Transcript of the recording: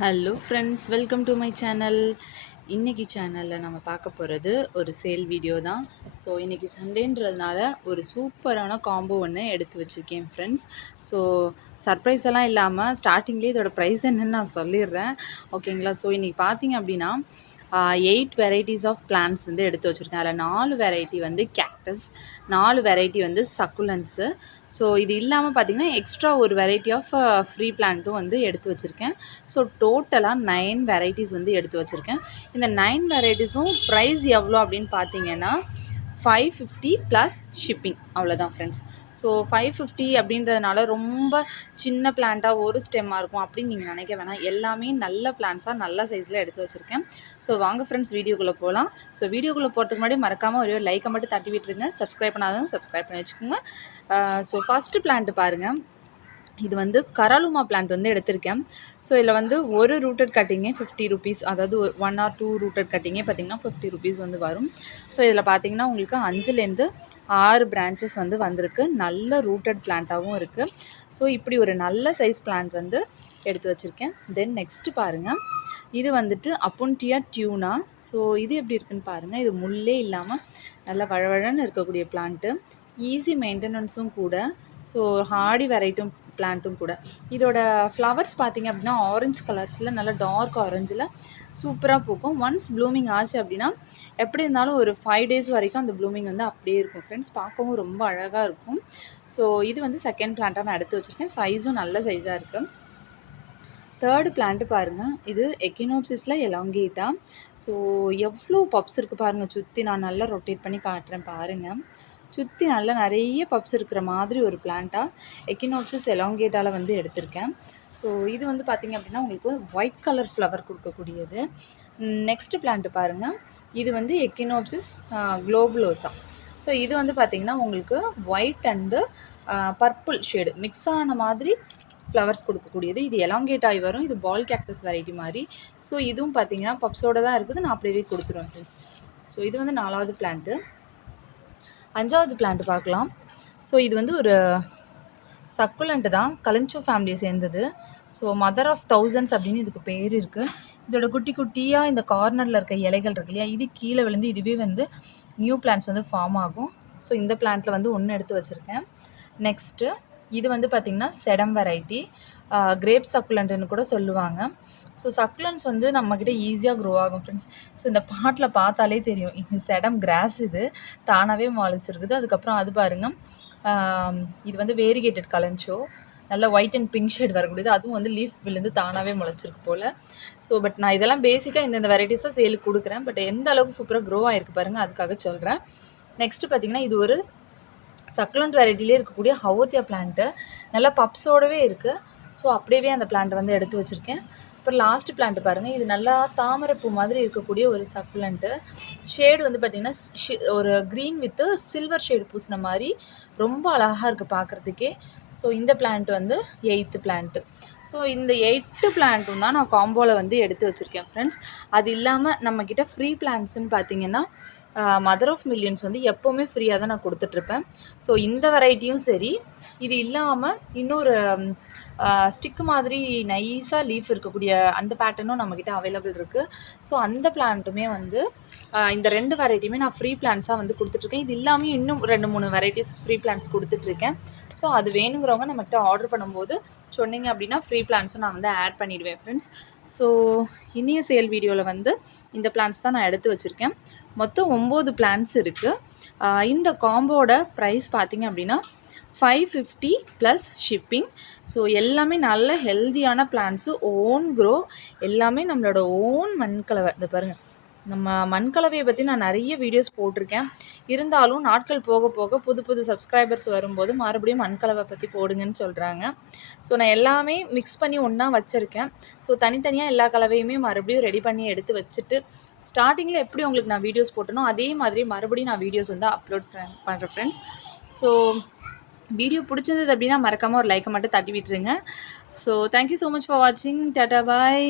Hello friends, welcome to my channel. இன்றைக்கி சேனலில் நம்ம பார்க்க போகிறது ஒரு சேல் வீடியோ தான். ஸோ இன்றைக்கி சண்டேன்றதுனால ஒரு சூப்பரான காம்போ ஒன்று எடுத்து வச்சுருக்கேன் ஃப்ரெண்ட்ஸ். ஸோ சர்ப்ரைஸ் எல்லாம் இல்லாமல் ஸ்டார்டிங்லேயே இதோட ப்ரைஸ் என்னன்னு நான் சொல்லிடுறேன், ஓகேங்களா? ஸோ இன்றைக்கி பார்த்தீங்க அப்படின்னா 8 வெரைட்டிஸ் ஆஃப் பிளான்ட்ஸ் வந்து எடுத்து வச்சுருக்கேன். அதில் 4 வெரைட்டி வந்து கேக்டஸ், 4 வெரைட்டி வந்து சக்குலன்ட்ஸு. ஸோ இது இல்லாமல் பார்த்தீங்கன்னா எக்ஸ்ட்ரா ஒரு வெரைட்டி ஆஃப் ஃப்ரீ பிளான்ட்டும் வந்து எடுத்து வச்சுருக்கேன். ஸோ டோட்டலாக 9 வெரைட்டிஸ் வந்து எடுத்து வச்சுருக்கேன். இந்த 9 வெரைட்டிஸும் ப்ரைஸ் எவ்வளோ அப்படின்னு பார்த்தீங்கன்னா 550 ப்ளஸ் ஷிப்பிங், அவ்வளோதான் ஃப்ரெண்ட்ஸ். ஸோ 550 அப்படின்றதுனால ரொம்ப சின்ன பிளான்ட்டாக ஒரு ஸ்டெம்மாக இருக்கும் அப்படின்னு நீங்கள் நினைக்க வேணாம். எல்லாமே நல்ல பிளான்ஸாக நல்ல சைஸில் எடுத்து வச்சுருக்கேன். ஸோ வாங்க ஃப்ரெண்ட்ஸ், வீடியோக்குள்ளே போகலாம். ஸோ வீடியோக்குள்ளே போகிறதுக்கு முன்னாடி மறக்காமல் ஒரு லைக்கை மட்டும் தட்டி விட்டுருங்க. சப்ஸ்கிரைப் பண்ணாதவங்க சப்ஸ்கிரைப் பண்ணி வச்சுக்கோங்க. ஸோ ஃபஸ்ட்டு பிளான்ட்டு பாருங்கள். இது வந்து கராலுமா பிளான்ட் வந்து எடுத்திருக்கேன். ஸோ இதில் வந்து ஒரு ரூட்டட் கட்டிங்கே 50 ருபீஸ், அதாவது 1 ஆர் 2 ரூட்டட் கட்டிங்கே பார்த்திங்கன்னா 50 ருபீஸ் வந்து வரும். ஸோ இதில் பார்த்திங்கன்னா உங்களுக்கு 5லேருந்து 6 பிரான்ச்சஸ் வந்து வந்திருக்கு. நல்ல ரூட்டட் பிளான்ட்டாகவும் இருக்குது. ஸோ இப்படி ஒரு நல்ல சைஸ் பிளான்ட் வந்து எடுத்து வச்சுருக்கேன். தென் நெக்ஸ்ட்டு பாருங்கள், இது வந்துட்டு அப்புன்டியா டியூனா. ஸோ இது எப்படி இருக்குன்னு பாருங்கள். இது முள்ளே இல்லாமல் நல்லா வழவழன்னு இருக்கக்கூடிய பிளான்ட்டு, ஈஸி மெயின்டெனன்ஸும் கூட. ஸோ ஹார்டி வெரைட்டும் பிளான்ட்டும் கூட. இதோட ஃப்ளவர்ஸ் பார்த்திங்க அப்படின்னா ஆரஞ்சு கலர்ஸில் நல்லா டார்க் ஆரஞ்சில் சூப்பராக பூக்கும். ஒன்ஸ் ப்ளூமிங் ஆச்சு அப்படின்னா எப்படி இருந்தாலும் ஒரு 5 டேஸ் வரைக்கும் அந்த ப்ளூமிங் வந்து அப்படியே இருக்கும் ஃப்ரெண்ட்ஸ். பார்க்கவும் ரொம்ப அழகாக இருக்கும். ஸோ இது வந்து செகண்ட் பிளான்ட்டாக நான் எடுத்து வச்சுருக்கேன். சைஸும் நல்ல சைஸாக இருக்குது. தேர்டு பிளான்ட்டு பாருங்கள். இது எக்கினோப்சிஸில் எலாங்கேட்டா. ஸோ எவ்வளோ பப்ஸ் இருக்குது பாருங்கள். சுற்றி நான் நல்லா ரொட்டேட் பண்ணி காட்டுறேன் பாருங்கள். சுற்றி நல்லா நிறைய பப்ஸ் இருக்கிற மாதிரி ஒரு பிளான்ட்டாக எக்கினோப்சிஸ் எலாங்கேட்டாவில் வந்து எடுத்திருக்கேன். ஸோ இது வந்து பார்த்திங்க அப்படின்னா உங்களுக்கு ஒயிட் கலர் ஃப்ளவர் கொடுக்கக்கூடியது. நெக்ஸ்ட்டு பிளான்ட்டு பாருங்கள். இது வந்து எக்கினோப்சிஸ் குளோபுலோசா. ஸோ இது வந்து பார்த்திங்கன்னா உங்களுக்கு white and purple shade mix ஆன மாதிரி ஃப்ளவர்ஸ் கொடுக்கக்கூடியது. இது எலாங்கேட் ஆகி வரும். இது பால் கேக்டஸ் வெரைட்டி மாதிரி. ஸோ இதுவும் பார்த்திங்கன்னா பப்ஸோடு தான் இருக்குது. நான் அப்படியே கொடுத்துருவேன் ஃப்ரெண்ட்ஸ். ஸோ இது வந்து 4வது பிளான்ட்டு. 5வது பிளான்ட் பார்க்கலாம். ஸோ இது வந்து ஒரு சக்குலண்ட்டு தான், கலன்சோ ஃபேமிலியை சேர்ந்தது. ஸோ மதர் ஆஃப் தௌசண்ட்ஸ் அப்படின்னு இதுக்கு பேர் இருக்குது. இதோட குட்டி குட்டியாக இந்த கார்னரில் இருக்க இலைகள் இருக்கு இல்லையா, இது கீழே விழுந்து இதுவே வந்து நியூ பிளான்ட்ஸ் வந்து ஃபார்ம் ஆகும். ஸோ இந்த பிளான்ட்டில் வந்து ஒன்று எடுத்து வச்சுருக்கேன். நெக்ஸ்ட்டு இது வந்து பார்த்திங்கன்னா செடம் வெரைட்டி, கிரேப் சக்குலண்ட்டுன்னு கூட சொல்லுவாங்க. ஸோ சக்குலன்ஸ் வந்து நம்மக்கிட்ட ஈஸியாக க்ரோ ஆகும் ஃப்ரெண்ட்ஸ். ஸோ இந்த பாட்டில் பார்த்தாலே தெரியும், இது செடம் கிராஸ், இது தானாகவே முளைச்சிருக்குது. அதுக்கப்புறம் அது பாருங்கள், இது வந்து வேரிகேட்டட் கலன்சோ, நல்ல ஒயிட் அண்ட் பிங்க் ஷேட் வரக்கூடியது. அதுவும் வந்து லீஃப் விழுந்து தானாகவே முளைச்சிருக்கு போல். ஸோ பட் நான் இதெல்லாம் பேசிக்காக இந்த வெரைட்டிஸ் தான் சேலுக்கு கொடுக்குறேன். பட் எந்த அளவுக்கு சூப்பராக க்ரோ ஆகிருக்கு பாருங்கள், அதுக்காக சொல்கிறேன். நெக்ஸ்ட்டு பார்த்திங்கன்னா இது ஒரு சக்குலண்ட் வெரைட்டிலே இருக்கக்கூடிய ஹவோத்தியா பிளான்ட்டு, நல்லா பப்ஸோடவே இருக்குது. ஸோ அப்படியே அந்த பிளான்ட்டை வந்து எடுத்து வச்சுருக்கேன். அப்புறம் லாஸ்ட் பிளான்ட் பாருங்கள். இது நல்லா தாமரைப்பூ மாதிரி இருக்கக்கூடிய ஒரு சக்குலண்ட்டு. ஷேடு வந்து பார்த்திங்கன்னா ஒரு க்ரீன் வித்து சில்வர் ஷேடு பூசின மாதிரி ரொம்ப அழகாக இருக்குது பார்க்குறதுக்கே. ஸோ இந்த பிளான்ட் வந்து 8th பிளான்ட்டு. ஸோ இந்த 8 பிளான்ட்டும் தான் நான் காம்போவில் வந்து எடுத்து வச்சுருக்கேன் ஃப்ரெண்ட்ஸ். அது இல்லாமல் நம்மக்கிட்ட ஃப்ரீ பிளான்ட்ஸ்ன்னு பார்த்திங்கன்னா மதர் ஆஃப் மில்லியன்ஸ் வந்து எப்போவுமே ஃப்ரீயாக தான் நான் கொடுத்துட்ருப்பேன். ஸோ இந்த வெரைட்டியும் சரி, இது இல்லாமல் இன்னொரு ஸ்டிக்கு மாதிரி நைஸாக லீஃப் இருக்கக்கூடிய அந்த பேட்டர்னும் நம்மக்கிட்ட அவைலபிள் இருக்குது. ஸோ அந்த பிளான்ட்டுமே வந்து இந்த 2 வெரைட்டியுமே நான் ஃப்ரீ பிளான்ஸாக வந்து கொடுத்துட்ருக்கேன். இது இல்லாமல் இன்னும் 2-3 வெரைட்டிஸ் ஃப்ரீ பிளான்ஸ் கொடுத்துட்ருக்கேன். ஸோ அது வேணுங்கிறவங்க நம்மகிட்ட ஆர்டர் பண்ணும்போது சொன்னீங்க அப்படின்னா ஃப்ரீ பிளான்ஸும் நான் வந்து ஆட் பண்ணிவிடுவேன் ஃப்ரெண்ட்ஸ். ஸோ இனிய சேல் வீடியோவில் வந்து இந்த பிளான்ஸ் தான் நான் எடுத்து வச்சுருக்கேன். மொத்தம் 9 பிளான்ஸ் இருக்குது. இந்த காம்போட ப்ரைஸ் பார்த்திங்க அப்படின்னா 550 ப்ளஸ் ஷிப்பிங். ஸோ எல்லாமே நல்ல ஹெல்தியான பிளான்ஸு, ஓன் க்ரோ, எல்லாமே நம்மளோட ஓன் மண்கலவை. இதை பாருங்கள், நம்ம மண்கலவையை பற்றி நான் நிறைய வீடியோஸ் போட்டிருக்கேன். இருந்தாலும் நாட்கள் போக போக புது புது சப்ஸ்கிரைபர்ஸ் வரும்போது மறுபடியும் மண்கலவை பற்றி போடுங்கன்னு சொல்கிறாங்க. ஸோ நான் எல்லாமே மிக்ஸ் பண்ணி ஒன்றா வச்சுருக்கேன். ஸோ தனித்தனியாக எல்லா கலவையுமே மறுபடியும் ரெடி பண்ணி எடுத்து வச்சுட்டு ஸ்டார்டிங்கில் எப்படி உங்களுக்கு நான் வீடியோஸ் போட்டனோ அதே மாதிரி மறுபடியும் நான் வீடியோஸ் வந்து அப்லோட் பண்ணுறேன் ஃப்ரெண்ட்ஸ். ஸோ வீடியோ பிடிச்சிருந்தது அப்படின்னா மறக்காமல் ஒரு லைக்கை மட்டும் தட்டி விட்டுருங்க. So thank you so much for வாட்சிங். டாடா பாய்.